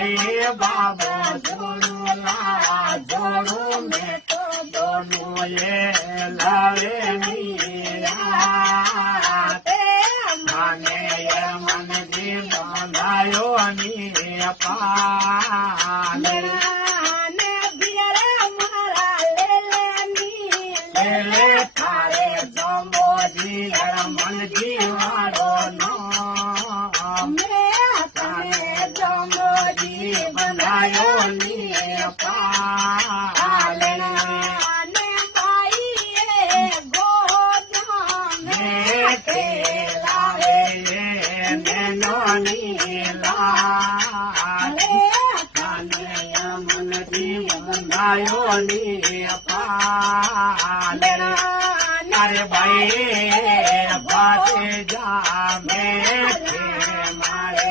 भाई बाबो जोड़ूला जोड़ू में तो दोनों ये लावे माने ये मन जी बनायो नी पाने ले थारे जम्बो जी मन जी मारो नो बनायो नी पाले लावे नैनो नीला मन जी बनायो नी पाले अरे भाई बात जा में